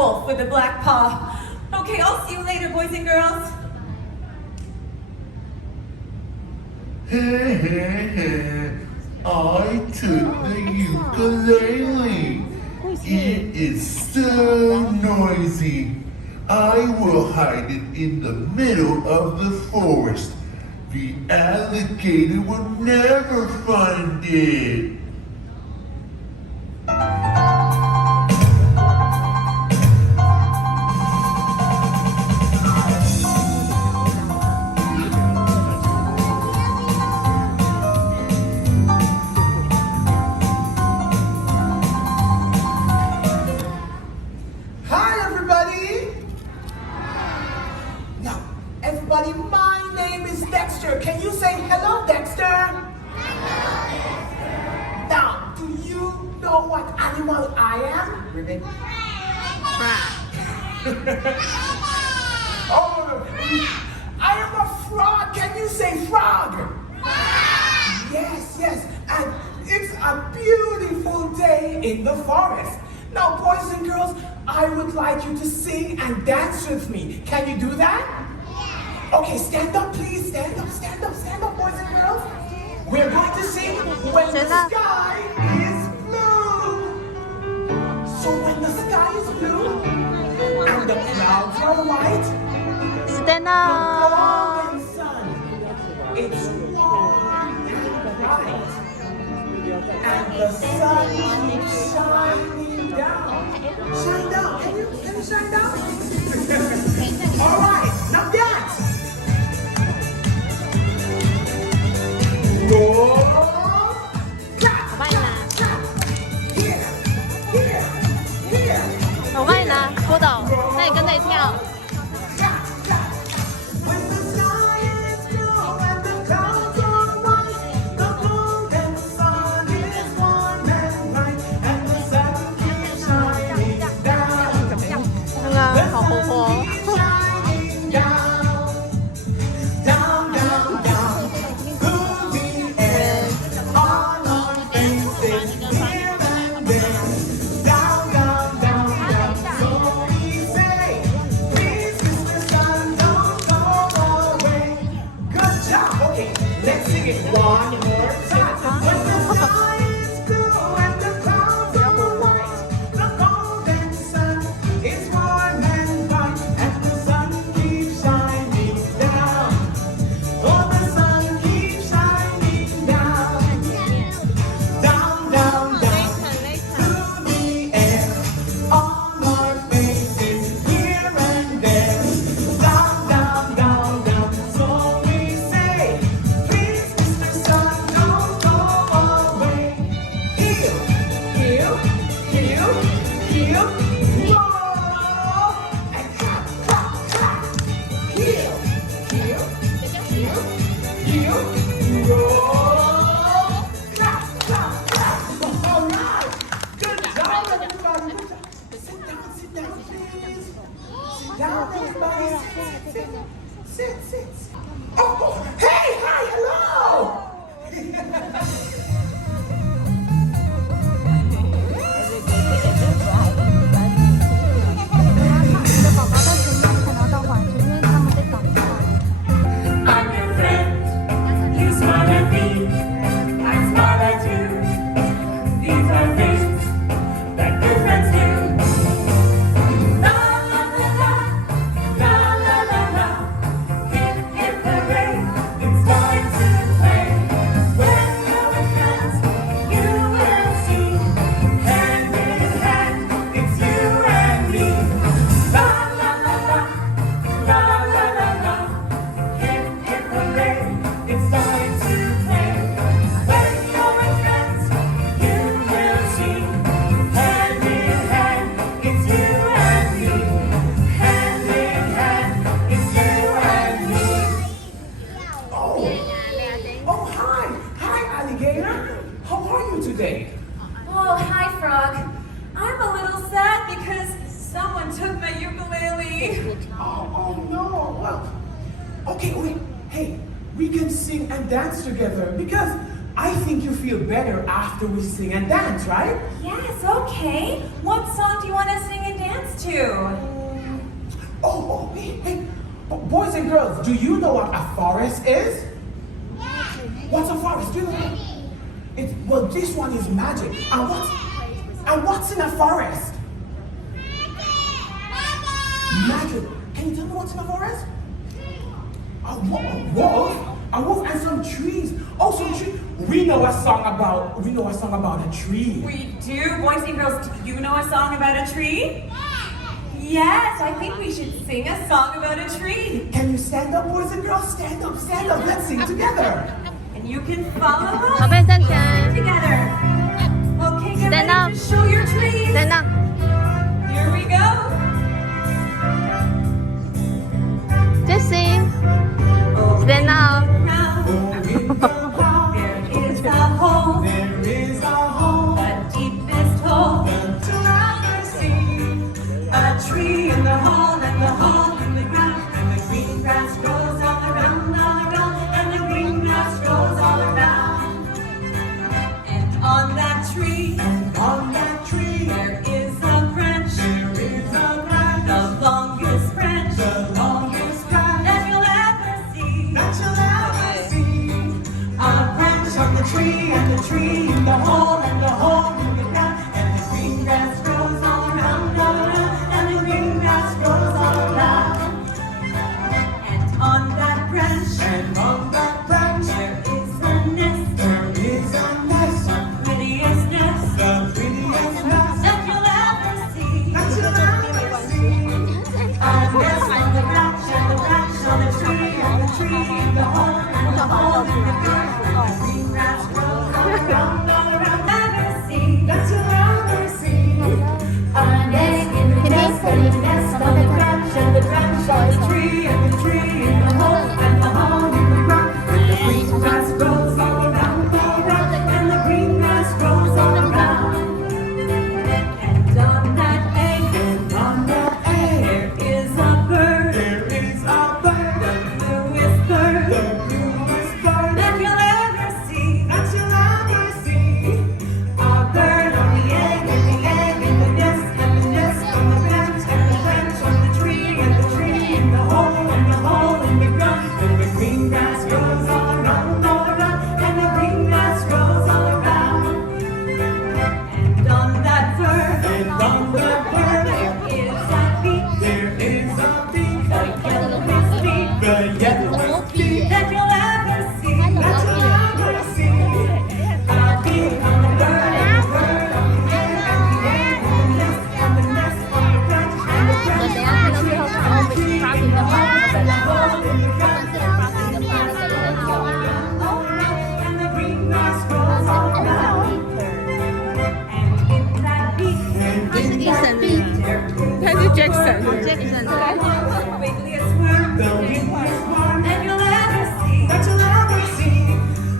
wolf with a black paw. Okay, I'll see you later, boys and girls. I took the ukulele. It is so noisy. I will hide it in the middle of the forest. The alligator will never find it. Everybody, my name is Dexter. Can you say hello, Dexter? Hello, Dexter. Now, do you know what animal I am? Oh, I am a frog. Can you say frog? Yes, yes. And it's a beautiful day in the forest. Now, boys and girls, I would like you to sing and dance with me. Can you do that? Okay, stand up, please. Stand up, boys and girls. We're going to sing When the Sky is Blue. So when the sky is blue and the clouds are white, Stand the up. golden sun, it's warm and bright. And the sun keeps shining down. Shine down. Can you shine down? All right, now dance. Roll, clap, clap, clap. Here, here, here. 我帮你拿蝌蚪，那你跟着跳。 Clap, clap. When the sky is blue and the clouds are white, the golden sun is warm and bright, and the sun keeps shining down. 那个好活泼。 Shining down, down, down, down, through the air, on our faces, here and there, down, down, down, down. So we say, please, Mr. Sun, don't go away. Good job. Okay, let's sing it one more time. When the sky is blue and the clouds are white, the golden sun is warm and bright, and the sun keeps shining down. Oh, the sun keeps shining down, down, down, down, through the air, on our faces, here and there, down, down, down, down. So we say, please, Mr. Sun, don't go away. Heel, heel, heel, heel, roll, and clap, clap, clap. Heel, heel, heel, heel, roll, clap, clap, clap. All right, good job, everybody. Good job. Sit down, please. Sit down, everybody. Sit. Oh, hey, hi, hello. 你的宝宝在前面才能到网子，因为他们被绑架了。 I'm your friend. You smile at me. I smile at you. These are things that good friends do. La la la la, la la la la. Hip hip hooray, it's time to play. When you're with friends, you will see. Hand in hand, it's you and me. La la la la, la la la la. Hip hip hooray, it's time to play. When you're with friends, you will see. Hand in hand, it's you and me. Hand in hand, it's you and me. Oh, hi, alligator. How are you today? Oh, hi, Frog. I'm a little sad because someone took my ukulele. Oh no. Well, okay, wait. Hey, we can sing and dance together because I think you feel better after we sing and dance, right? Yes, okay. What song do you want to sing and dance too. Oh, hey, boys and girls, do you know what a forest is? What's a forest? Do you know? Well, this one is magic. And what's in a forest? Magic. Can you tell me what's in a forest? A wolf and some trees. Oh, some trees. We know a song about a tree. We do. Boys and girls, do you know a song about a tree? Yes, I think we should sing a song about a tree. Can you stand up, boys and girls? Stand up. Let's sing together. And you can follow us. 宝贝站起 We'll 来 sing together. Okay, get Stand ready up. to show your trees. ，stand up， Here we go. just sing，stand up。 There is a hole, There is a hole. the deepest hole. To ever see. A tree in the hole, and the hole in the ground, and the green grass grows all around, and the green grass grows all around. And on that tree, And on that tree, there is a branch, there is a branch. the longest branch The longest branch that you'll ever see. that you'll ever see. A branch on the tree, and the tree in the hole, and the hole in the ground, and the green grass grows all around, And the green grass grows all around. And on that branch, and on that branch there is a nest, there is a nest, the prettiest nest the prettiest nest that you'll ever see. that you'll ever see. A nest on the branch, and the branch on the tree, and the tree in the hole, and the hole in the ground, and the green grass grows all around, ever see. That you'll ever see. A nest in the nest, and the nest on the branch, and the branch on the tree, and the tree in the hole, and the hole in the ground, and the green grass grows all around, and the green grass grows all around. And on that egg, And on that egg, there is a bird, there is a bird, the bluest bird the bluest bird that you'll ever see. that you'll ever see. A bird on the egg, and the egg in the nest, and the nest on the branch, and the branch on the tree, and the tree in the hole in the ground, And the green grass grows all around, and the green grass grows all around. And on that bird, and on that bird there is a beak, there is a beak, the yellowest beak the yellowest beak that you'll ever see. that you'll ever see. A beak on the bird, and the bird on the egg, and the egg on the nest, and the nest on the branch, and the 那 branch 等一下看到最后看到我们刷屏的话， and the hole in the ground. 刷屏的话，那个人好啊。 And the green grass grows all around. And in that beak, 他是 Jason 的，他是 Jackson，Jackson 的。 the wiggliest worm The wiggliest worm that you'll ever see. that you'll ever see.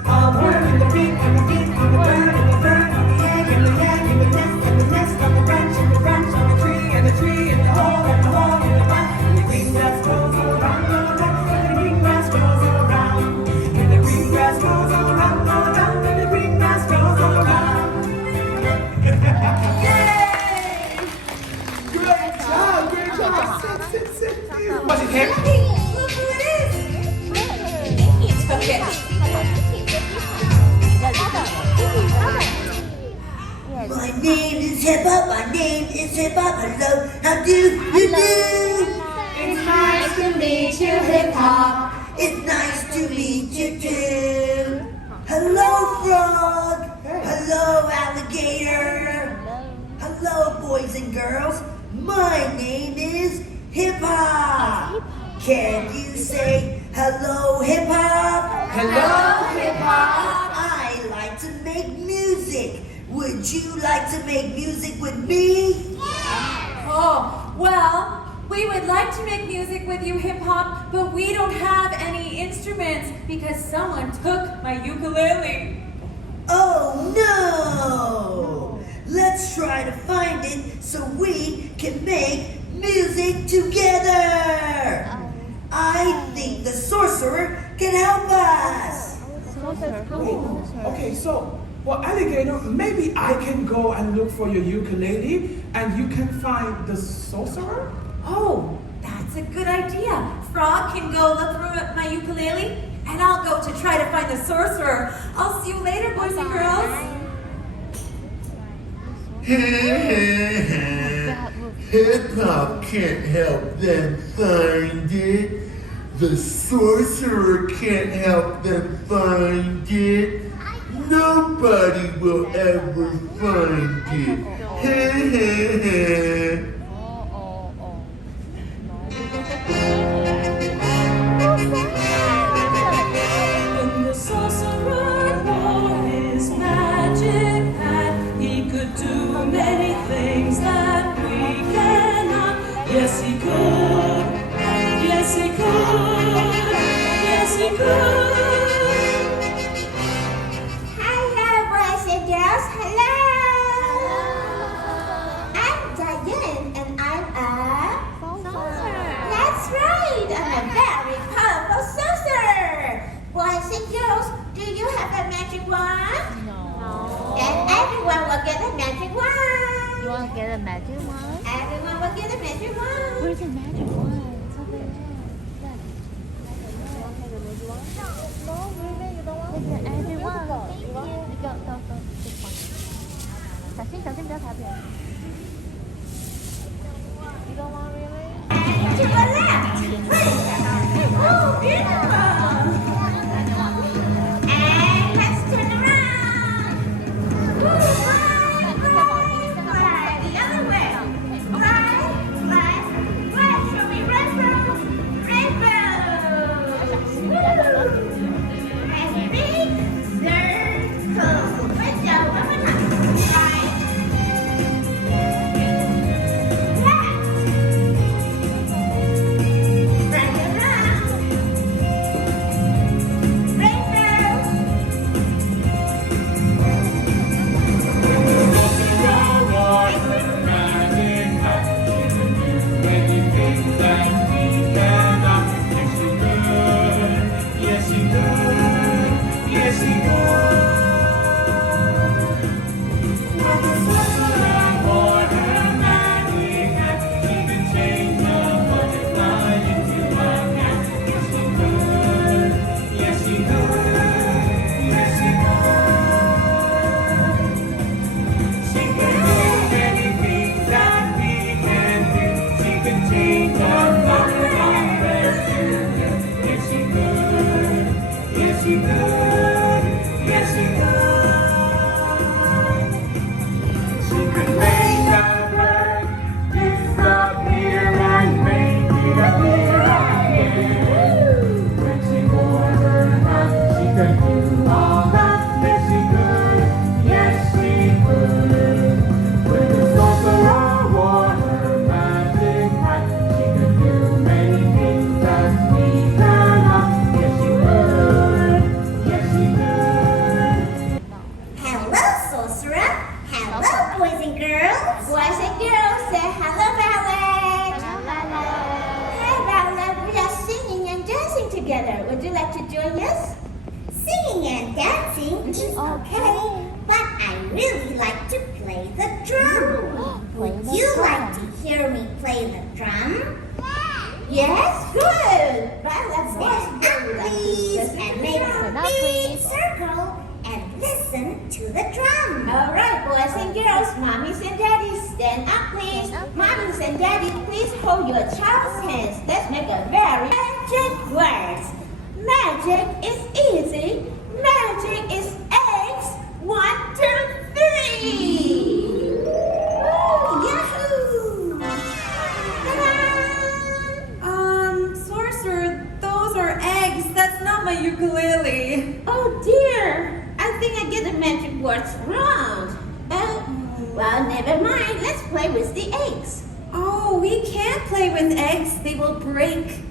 A worm in the beak, and the beak on the bird, and the bird on the egg, and the egg in the nest, and the nest on the branch, and the branch on the tree, and the tree in the hole, and the hole in the ground. And the green grass grows all around, and the green grass grows all around. And the green grass grows all around, and the green grass grows all around. Yay! Great job, great job. Sit. Was it him? Hey, look who it is! He took it. My name is Hip Hop, my name is Hip Hop. Hello, how do you do? It's nice to meet you, hip hop. It's nice to meet you too. Hello, frog. Hello, alligator. Hello, boys and girls. My name is Hip Hop. Can you say hello, Hip Hop? Hello, hip hop. I like to make music. Would you like to make music with me? Oh, well, we would like to make music with you, hip hop, but we don't have any instruments because someone took my ukulele. Oh no! Let's try to find it so we can make music together! I think the sorcerer can help us! Okay, so Well, alligator, maybe I can go and look for your ukulele and you can find the sorcerer? Oh, that's a good idea. Frog can go look for my ukulele, and I'll go to try to find the sorcerer. I'll see you later, boys and girls. Hip hop can't help them find it. The sorcerer can't help them find it. Nobody will ever find it. When the sorcerer wore his magic hat, he could do many things that we cannot. Yes, he could. Yes, he could. Yes, he could. Hello, boys and girls. Hello. I'm Diane, and I'm a That's right. I'm a very powerful sorcerer. Boys and girls, do you have a magic wand? No. And everyone will get a magic wand. You want to get a magic one? Everyone will get a magic wand. Where's the magic one? It's over there. Look. No, really, you don't want to. Everyone. Thank you. Go. This one. 小心，不要踩别人。You don't want really? To the left. Oh, beautiful. And let's turn around. Right. The other way. Right. Show me rainbow. And big circle. Let's go. One more time. Right. Left. Turn around. Rainbow. Hello, sorcerer. Hello, boys and girls. Boys and girls, say hello, Violet. Hi, Violet. We are singing and dancing together. Would you like to join us? Singing and dancing is okay, but I really like to play the drum. Would you like to hear me play the drum? Yes, good. Violet, stand up, please, and make a big circle and listen to the drum. All right, boys and girls, mommies and daddies, stand up, please. Mommies and daddies, please hold your child's hands. Let's make a very magic words. Magic is easy. Magic is eggs. 1, 2, 3. Woo, yahoo! Ta-da! Sorcerer, those are eggs. That's not my ukulele. Oh dear, I think I get the magic words wrong. Well, never mind. Let's play with the eggs. Oh, we can't play with eggs. They will break.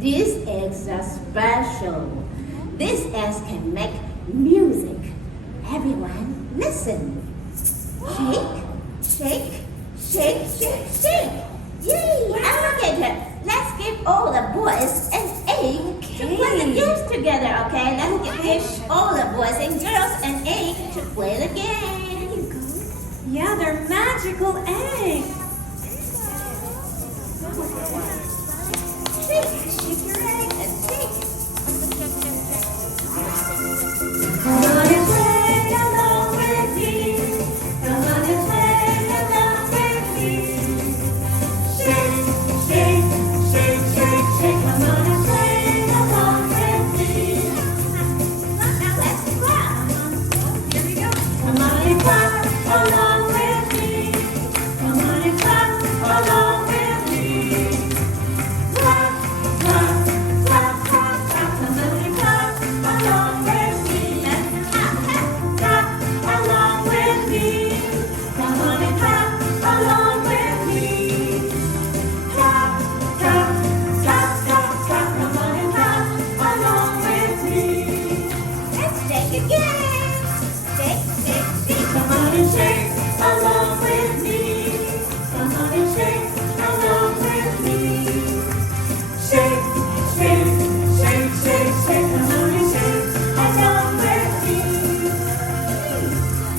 These eggs are special. These eggs can make music. Everyone, listen. Shake, shake, shake, shake, shake. Yay, alligator. Let's give all the boys an egg to play the games together, okay? Let's give all the boys and girls an magical egg. Shake your egg and shake. Come on and play along with me. Come on and play along with me. Shake, shake, shake, shake, shake. Come on and play along with me. Now let's clap. Here we go. Come on and clap along with me. Come on and clap along with me. Clap, clap, clap, clap, clap. Come on and clap along with me. Let's clap, clap, clap along with me. Come on and clap along with me. Clap, clap, clap, clap, clap. Come on and clap along with me. Let's shake again. Shake, shake, shake. Come on and shake along with me. Come on and shake along with me. Shake, shake, shake, shake, shake. Come on and shake along with me.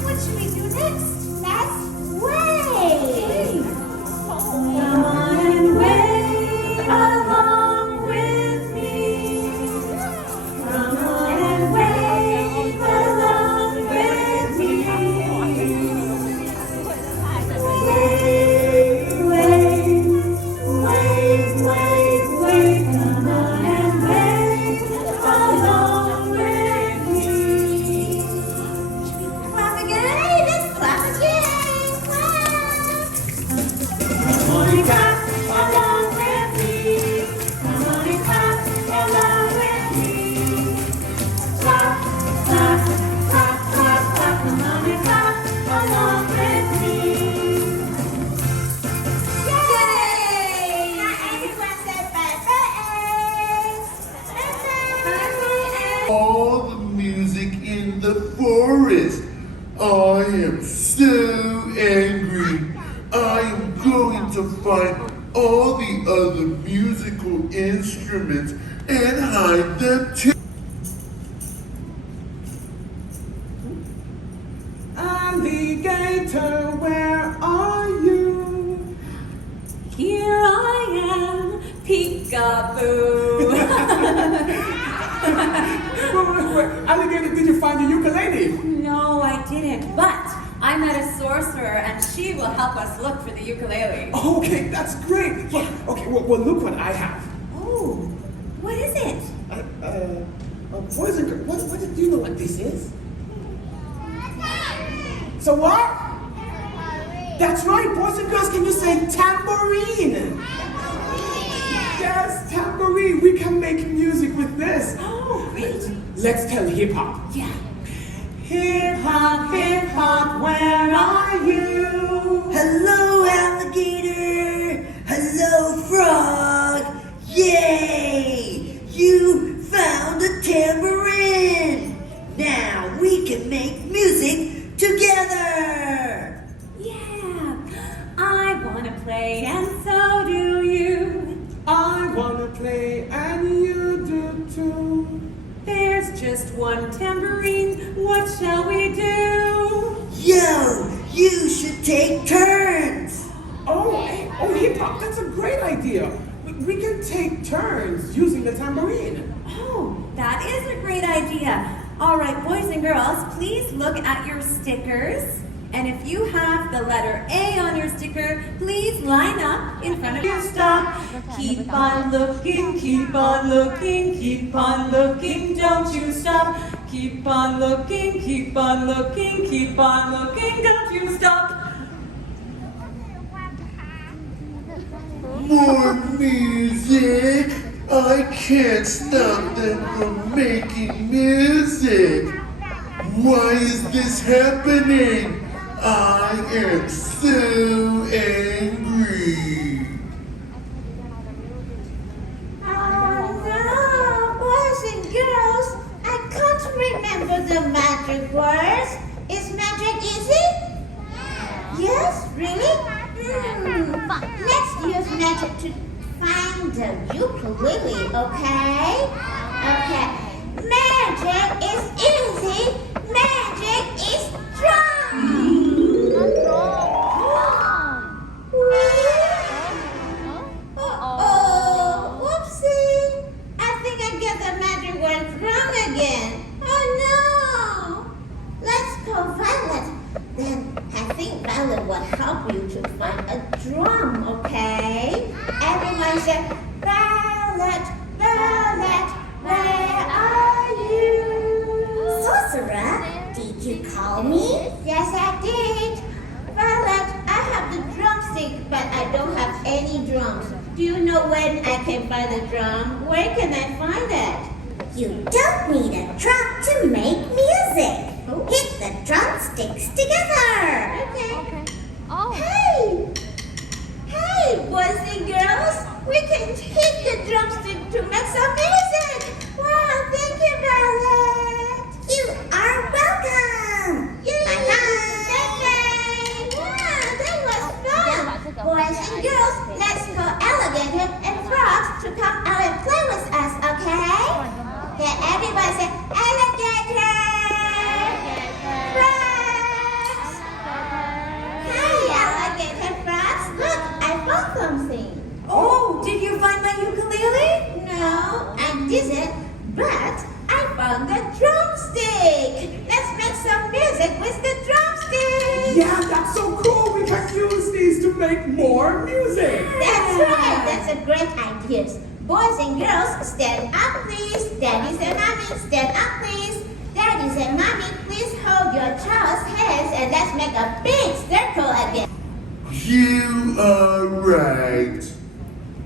What should we do next? Let's wave. Come on and wave along with me. Come on and wave along with me. Wave, wave, wave, wave, wave. Come on and wave along with me. Clap again. Let's clap again. Clap. Come on and clap along with me. Come on and clap along with me. Clap, clap, clap, clap, clap. Come on and clap along with me. Yay! Now everyone say bye-bye. Bye-bye. All the music in the forest. I am so angry. I am going to find all the other musical instruments and hide them too. Alligator, where are you? Here I am, peekaboo. Wait, Alligator, did you find your ukulele? No, I didn't, but I met a sorcerer and she will help us look for the ukulele. Okay, that's great. Well, look what I have. Oh, what is it? Boys and girls, what do you know what this is? So what? That's right, boys and girls, can you say tambourine? Yes, tambourine. We can make music with this. Oh, great. Let's tell hip hop. Yeah. Hip hop, where are you? Hello, alligator. Hello, frog. Yay! You found a tambourine. Now we can make music together. Yeah. I want to play and so do you. I wanna play and you do too. There's just one tambourine. What shall we do? Yo, you should take turns. Oh, hip hop, that's a great idea. We can take turns using the tambourine. Oh, that is a great idea. All right, boys and girls, please look at your stickers. And if you have the letter A on your sticker, please line up in front of your stop. Keep on looking, keep on looking, keep on looking, don't you stop. Keep on looking, keep on looking, keep on looking, don't you stop. More music. I can't stop them from making music. Why is this happening? I am so angry. Oh no, boys and girls, I can't remember the magic words. Is magic easy? Yes, really? Let's use magic to find the ukulele, okay? Okay. Magic is easy. Magic is strong. drums. Do you know when I can find the drum? Where can I find it? You don't need a drum to make music. Hit the drumsticks together. Okay. Oh. Hey! Hey, boys and girls! We can hit the drumstick to make some music! Wow, thank you, Violet! You are welcome. Yay! Bye-bye. Bye-bye! Wow, that was fun! Boys and girls, let's call Alligator and Frogs to come out and play with us, okay? Okay, everybody say Alligator! Frogs! Hey, Alligator Frogs! Look, I found something. Oh, did you find my ukulele? No, I didn't, but I found the drumstick. Let's make some music with the drumstick. Yeah, that's so cool. We can use these to make more music. That's right. That's a great idea. Boys and girls, stand up, please. Daddies and mommy, stand up, please. Daddies and mommy, please hold your child's hands and let's make a big circle again. You are right.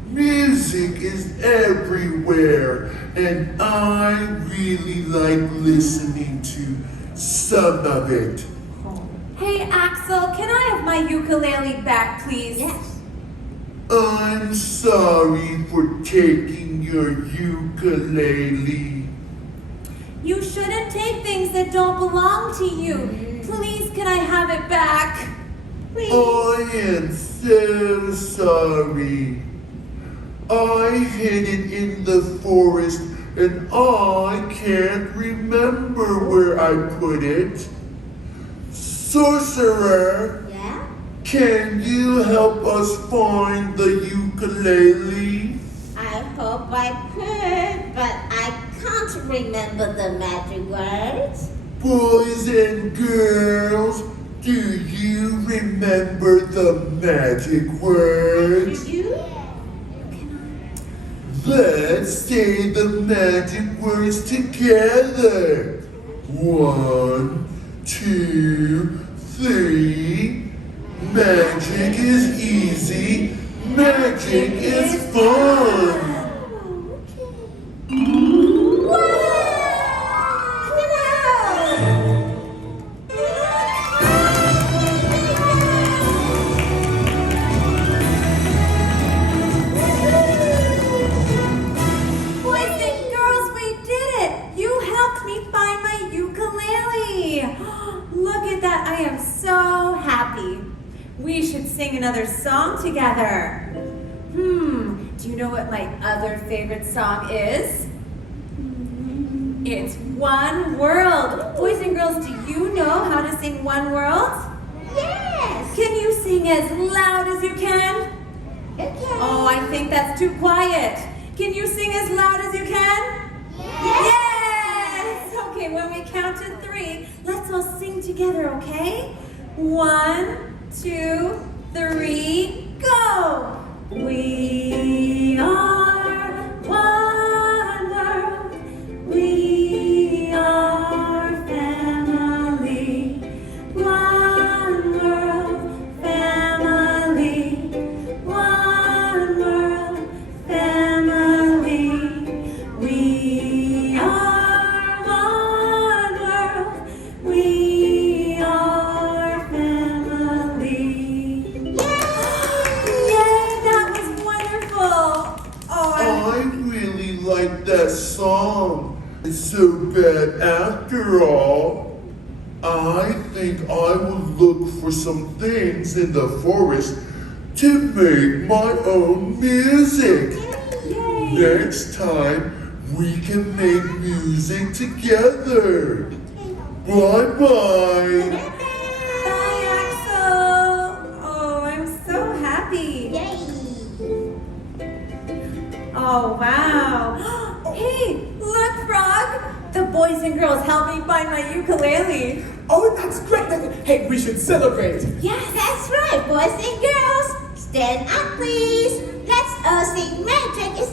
Music is everywhere, and I really like listening to some of it. Hey, Axel, can I have my ukulele back, please? Yes. I'm sorry for taking your ukulele. You shouldn't take things that don't belong to you. Please, can I have it back? Please. I am so sorry. I hid it in the forest and I can't remember where I put it. Sorcerer, Yeah? can you help us find the ukulele? I hope I could, but I can't remember the magic words. Boys and girls, do you remember the magic words? Do you? Let's say the magic words together. 1, 2, 3. Magic is easy. Magic is fun. Boys and girls, we did it! You helped me find my ukulele! Look at that, I am so happy. We should sing another song together. Do you know what my other favorite song is? It's One World. Boys and girls, do you know how to sing One World? Yes! Can you sing as loud as you can? Okay. Oh, I think that's too quiet. Can you sing as loud as you can? Yes! Okay, when we count to 3, let's all sing together, okay? 1, 2, 3, go! We are one world. We are family. One world, family. One world, family. We are one world. We are family. Yay, that was wonderful. Oh, I really like that song. It's so bad after all. I think I will look for some things in the forest to make my own music. yay. Next time, we can make music together. Bye-bye. Bye, Axel. Oh, I'm so happy. Yay! Oh, wow. Hey, look, Frog. The boys and girls helped me find my ukulele. Oh, that's great. Hey, we should celebrate. Yes, that's right, boys and girls. Stand up, please. Let's all sing Magic is